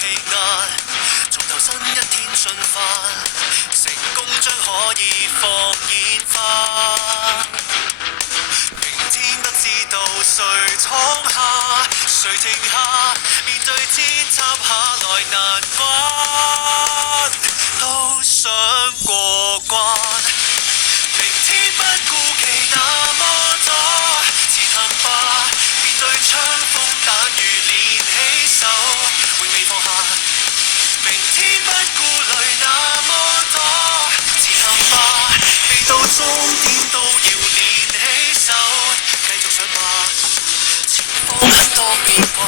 氣壓，從頭新一天進發，成功將可以放煙花。明天不知道誰闖下，誰停下，面對天塌下來難關，都想過關。明天不顧忌那麼多，前行吧，面對槍鋒彈雨練起手，永未放下。明天不顧慮那麼多，前行吧，未到終點都要練起手，繼續上吧。前方很多變幻，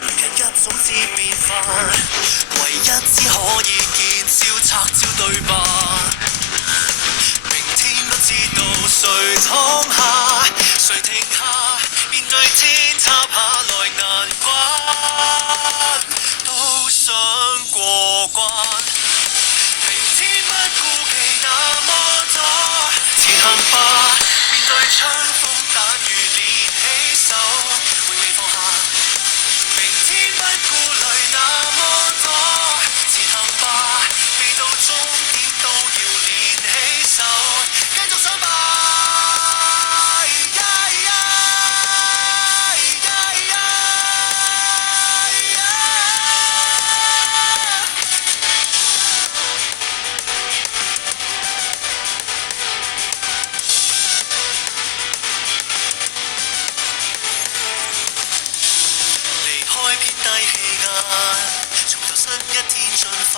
人一早知變化，唯一只可以見招拆招對吧。明天不知道誰闖下，誰停下，面對天塌下來難關，都想過關。明天不顧忌那麼多，前行吧，面對槍鋒彈雨練起手，永未放下。明天不顧慮那麼多，前行吧，未到終點都要練起手，繼續上吧。離開偏低氣壓，從頭新一天進發，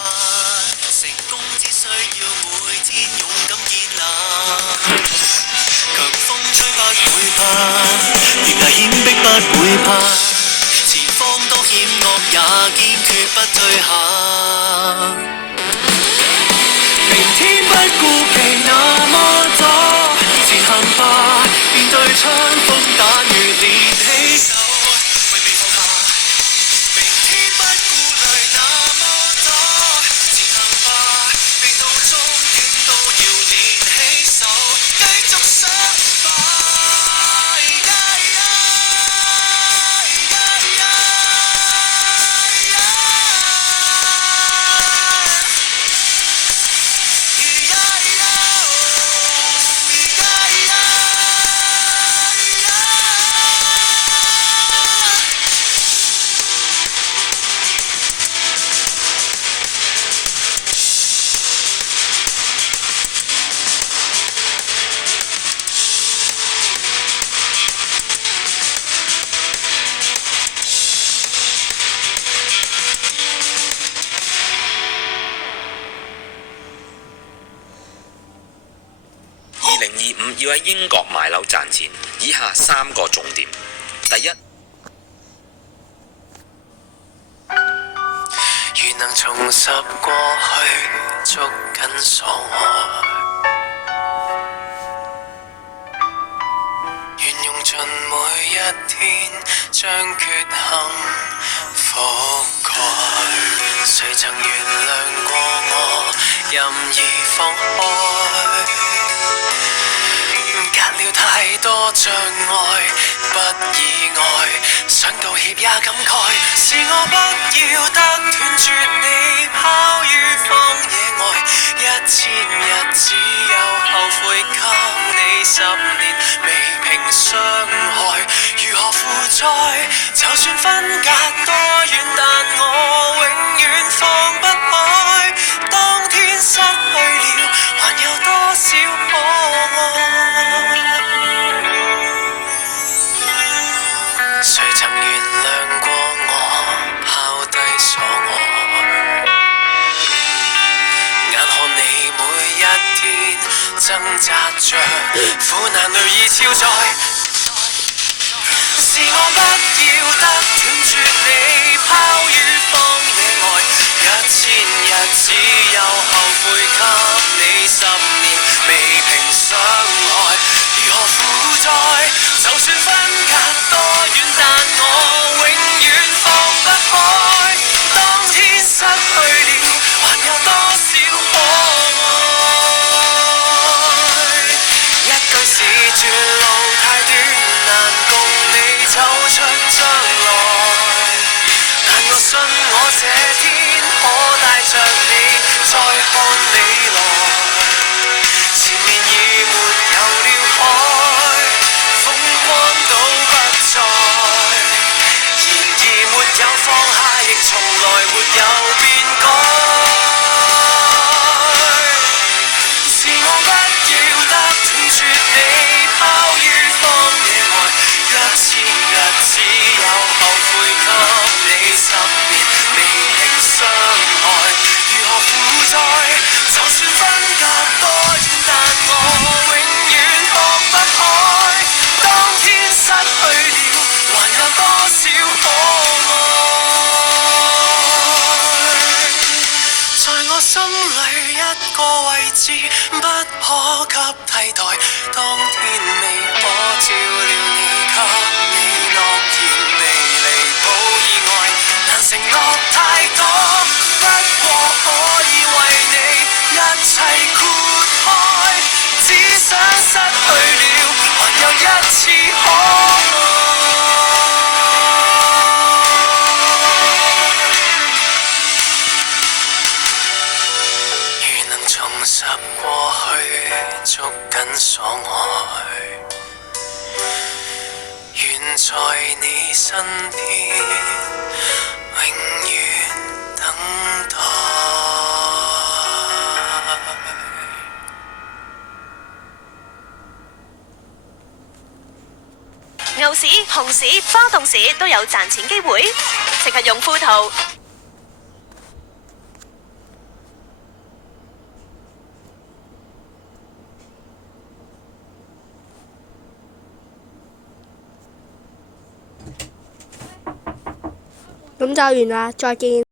成功只需要每天勇敢建立。強風吹不會怕，越危險逼不會怕，前方多險惡也堅決不退下。明天不顧忌那麼多，前行吧，面對槍鋒彈雨練起手，永未放下。明天不顧慮那麼多，前行吧，未到終點都要練起手，繼續上吧。要喺英國買樓賺錢，以下3個重點。第一，如能重拾過去，捉緊所愛，願用盡每一天將缺陷覆蓋。誰曾原諒過我，任意放開，隔了太多障礙，不意外，想道歉也感慨，是我不要得斷絕你，拋於荒野外，1000日只有後悔，給你10年未平傷害，如何負載？就算分隔多遠，但我永遠放不開，當天失去了，還有多少可愛？誰曾原諒過我，拋低所愛，眼看你每一天掙扎着，苦難淚已超載，是我不要得斷絕你，拋於荒野外，1000日只有後悔，給你10年未平傷害，如何負載？就算分隔多遠，但我永遠放不開，當天失去了，還有多少可愛？一句是絕路太短，難共你走出將來。有放下亦從來沒有變改。是我不要得斷絕你，拋於荒野外，一千日只有後悔給你10年未平傷害，如何負載？就算分隔多遠，但我永遠駁不開。當天失去了，還有多少可愛？在我心裏一個位置，不可給替代。當天未可照料你，給你諾言未彌補意外，難承諾太多，不過可以為你一切豁開，只想失去了，還有一次可愛。如能重拾過去，捉緊所愛，願在你身邊，永遠等待。牛市、熊市、波動市都有賺錢機會，即刻用富途。咁就完啦，再見。